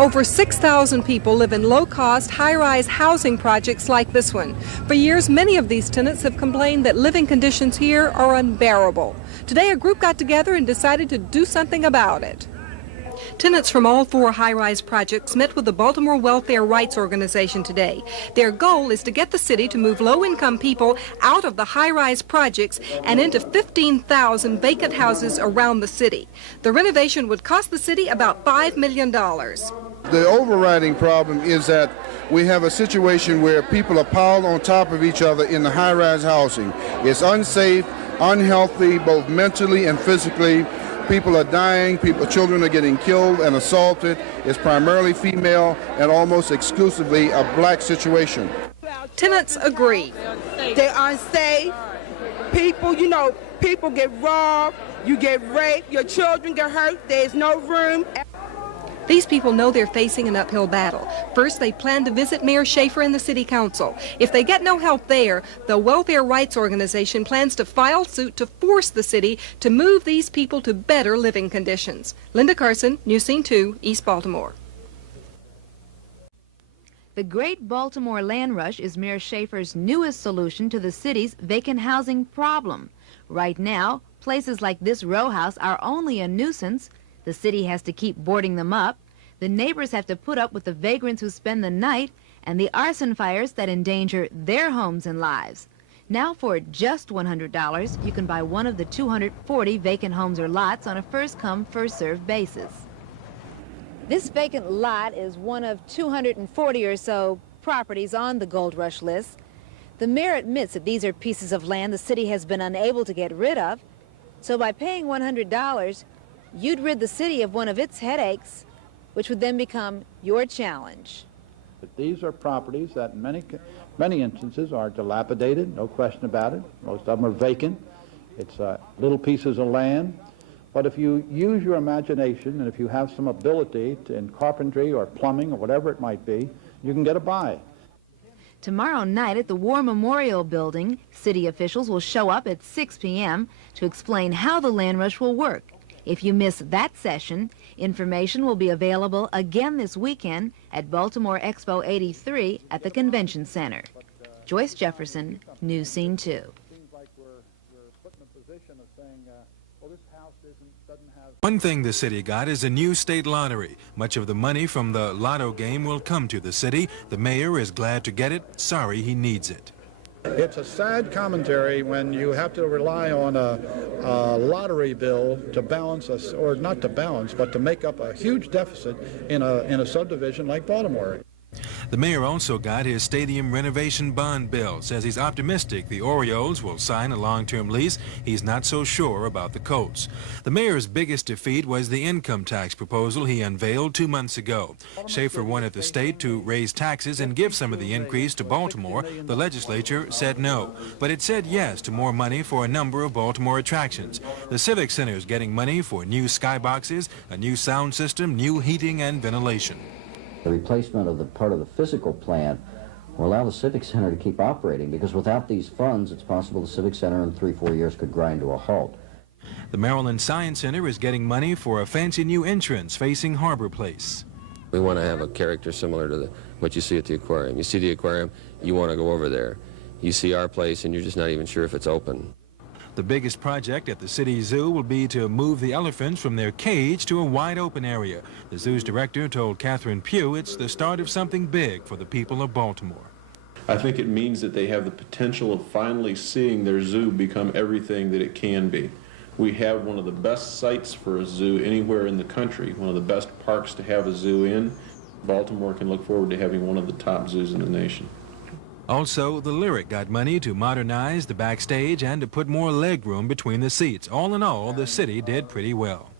Over 6,000 people live in low-cost, high-rise housing projects like this one. For years, many of these tenants have complained that living conditions here are unbearable. Today, a group got together and decided to do something about it. Tenants from all 4 high-rise projects met with the Baltimore Welfare Rights Organization today. Their goal is to get the city to move low-income people out of the high-rise projects and into 15,000 vacant houses around the city. The renovation would cost the city about $5 million. The overriding problem is that we have a situation where people are piled on top of each other in the high-rise housing. It's unsafe, unhealthy, both mentally and physically. People are dying, children are getting killed and assaulted. It's primarily female and almost exclusively a black situation. Tenants agree. They're unsafe. People get robbed, you get raped, your children get hurt, there's no room. These people know they're facing an uphill battle. First, they plan to visit Mayor Schaefer and the City Council. If they get no help there, the Welfare Rights Organization plans to file suit to force the city to move these people to better living conditions. Linda Carson, News Scene 2, East Baltimore. The Great Baltimore Land Rush is Mayor Schaefer's newest solution to the city's vacant housing problem. Right now, places like this row house are only a nuisance. The city has to keep boarding them up. The neighbors have to put up with the vagrants who spend the night and the arson fires that endanger their homes and lives. Now for just $100, you can buy one of the 240 vacant homes or lots on a first-come, first-served basis. This vacant lot is one of 240 or so properties on the Gold Rush list. The mayor admits that these are pieces of land the city has been unable to get rid of. So by paying $100, you'd rid the city of one of its headaches, which would then become your challenge. But these are properties that in many instances are dilapidated, no question about it. Most of them are vacant. It's little pieces of land. But if you use your imagination and if you have some ability in carpentry or plumbing or whatever it might be, you can get a buy. Tomorrow night at the War Memorial Building, city officials will show up at 6 p.m. to explain how the land rush will work. If you miss that session, information will be available again this weekend at Baltimore Expo 83 at the Convention Center. Joyce Jefferson, News Scene 2. One thing the city got is a new state lottery. Much of the money from the lotto game will come to the city. The mayor is glad to get it, sorry he needs it. It's a sad commentary when you have to rely on a lottery bill to balance, or not to balance, but to make up a huge deficit in a subdivision like Baltimore. The mayor also got his stadium renovation bond bill. Says he's optimistic the Orioles will sign a long-term lease. He's not so sure about the Colts. The mayor's biggest defeat was the income tax proposal he unveiled 2 months ago. Schaefer wanted the state to raise taxes and give some of the increase to Baltimore. The legislature said no, but it said yes to more money for a number of Baltimore attractions. The Civic Center is getting money for new skyboxes, a new sound system, new heating and ventilation. The replacement of the part of the physical plant will allow the Civic Center to keep operating, because without these funds, it's possible the Civic Center in 3-4 years could grind to a halt. The Maryland Science Center is getting money for a fancy new entrance facing Harbor Place. We want to have a character similar to what you see at the aquarium. You see the aquarium, you want to go over there. You see our place, and you're just not even sure if it's open. The biggest project at the city zoo will be to move the elephants from their cage to a wide-open area. The zoo's director told Catherine Pugh it's the start of something big for the people of Baltimore. I think it means that they have the potential of finally seeing their zoo become everything that it can be. We have one of the best sites for a zoo anywhere in the country, one of the best parks to have a zoo in. Baltimore can look forward to having one of the top zoos in the nation. Also, the Lyric got money to modernize the backstage and to put more legroom between the seats. All in all, the city did pretty well.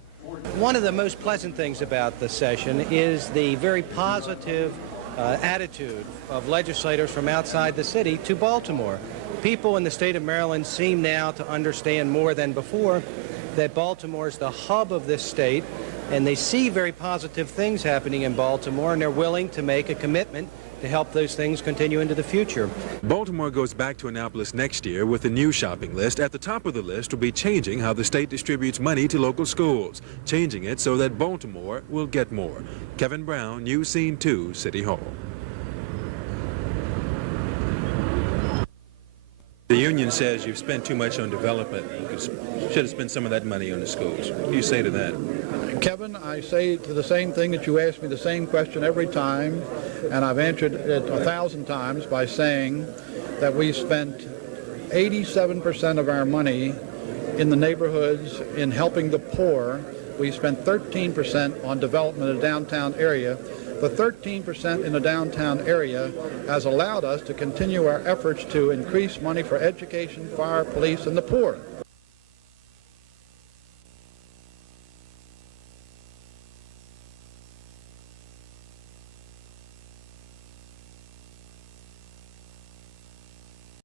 One of the most pleasant things about the session is the very positive attitude of legislators from outside the city to Baltimore. People in the state of Maryland seem now to understand more than before that Baltimore is the hub of this state, and they see very positive things happening in Baltimore, and they're willing to make a commitment to help those things continue into the future. Baltimore goes back to Annapolis next year with a new shopping list. At the top of the list will be changing how the state distributes money to local schools, changing it so that Baltimore will get more. Kevin Brown, News Scene 2, City Hall. The union says you've spent too much on development. You should have spent some of that money on the schools. What do you say to that? Kevin, I say to the same thing that you ask me the same question every time, and I've answered it 1,000 times by saying that we spent 87% of our money in the neighborhoods in helping the poor. We spent 13% on development of the downtown area. The 13% in the downtown area has allowed us to continue our efforts to increase money for education, fire, police, and the poor.